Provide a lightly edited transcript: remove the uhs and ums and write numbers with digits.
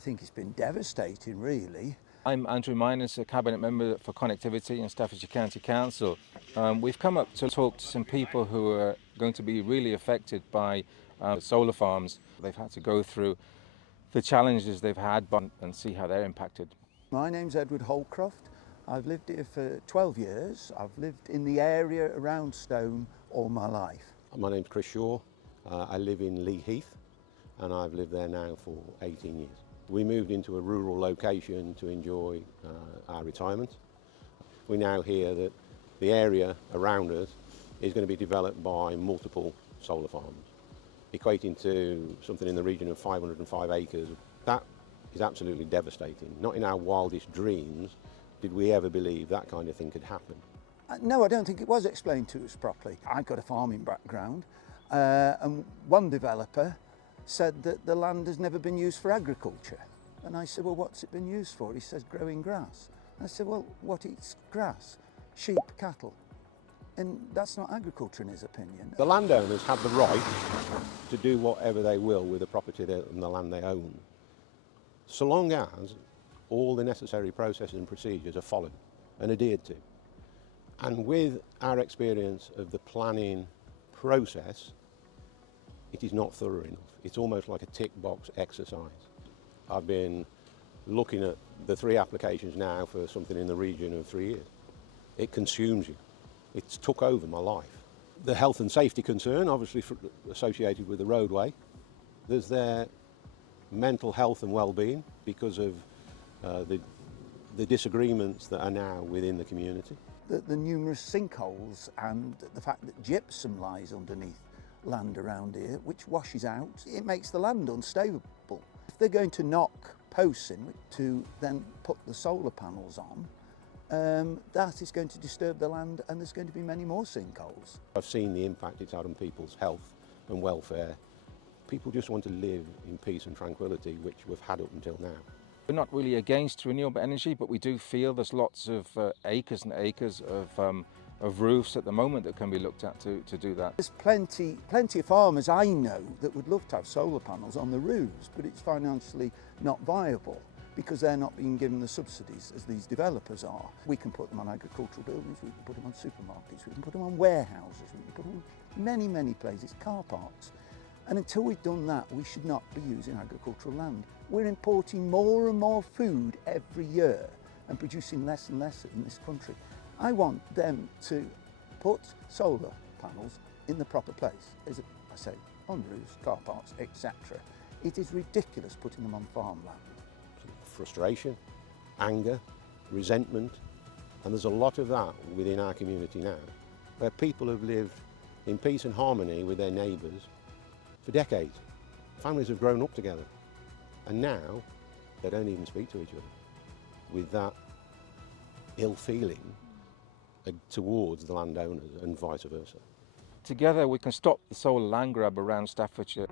think it's been devastating, really. I'm Andrew Minus, a Cabinet Member for Connectivity in Staffordshire County Council. We've come up to talk to some people who are going to be really affected by solar farms. They've had to go through the challenges they've had and see how they're impacted. My name's Edward Holcroft. I've lived here for 12 years. I've lived in the area around Stowe all my life. My name's Chris Shaw. I live in Lee Heath and I've lived there now for 18 years. We moved into a rural location to enjoy our retirement. We now hear that the area around us is going to be developed by multiple solar farms, equating to something in the region of 505 acres. That is absolutely devastating. Not in our wildest dreams did we ever believe that kind of thing could happen. No, I don't think it was explained to us properly. I've got a farming background and one developer said that the land has never been used for agriculture. And I said, well, what's it been used for? He says, growing grass. And I said, well, what eats grass? Sheep, cattle. And that's not agriculture in his opinion. The landowners have the right to do whatever they will with the property and the land they own, so long as all the necessary processes and procedures are followed and adhered to. And with our experience of the planning process, it is not thorough enough. It's almost like a tick box exercise. I've been looking at the 3 applications now for something in the region of 3 years. It consumes you. It's took over my life. The health and safety concern, obviously associated with the roadway. There's their mental health and well-being because of the disagreements that are now within the community. The numerous sinkholes and the fact that gypsum lies underneath land around here, which washes out, it makes the land unstable. If they're going to knock posts in to then put the solar panels on, that is going to disturb the land and there's going to be many more sinkholes. I've seen the impact it's had on people's health and welfare. People just want to live in peace and tranquility, which we've had up until now. We're not really against renewable energy, but we do feel there's lots of acres and acres of roofs at the moment that can be looked at to do that. There's plenty of farmers I know that would love to have solar panels on the roofs, but it's financially not viable because they're not being given the subsidies as these developers are. We can put them on agricultural buildings, we can put them on supermarkets, we can put them on warehouses, we can put them on many places, car parks. And until we've done that, we should not be using agricultural land. We're importing more and more food every year and producing less and less in this country. I want them to put solar panels in the proper place, as I say, on roofs, car parks, etc. It is ridiculous putting them on farmland. Frustration, anger, resentment, and there's a lot of that within our community now, where people have lived in peace and harmony with their neighbours for decades. Families have grown up together, and now they don't even speak to each other with that ill feeling towards the landowners and vice versa. Together we can stop the solar land grab around Staffordshire.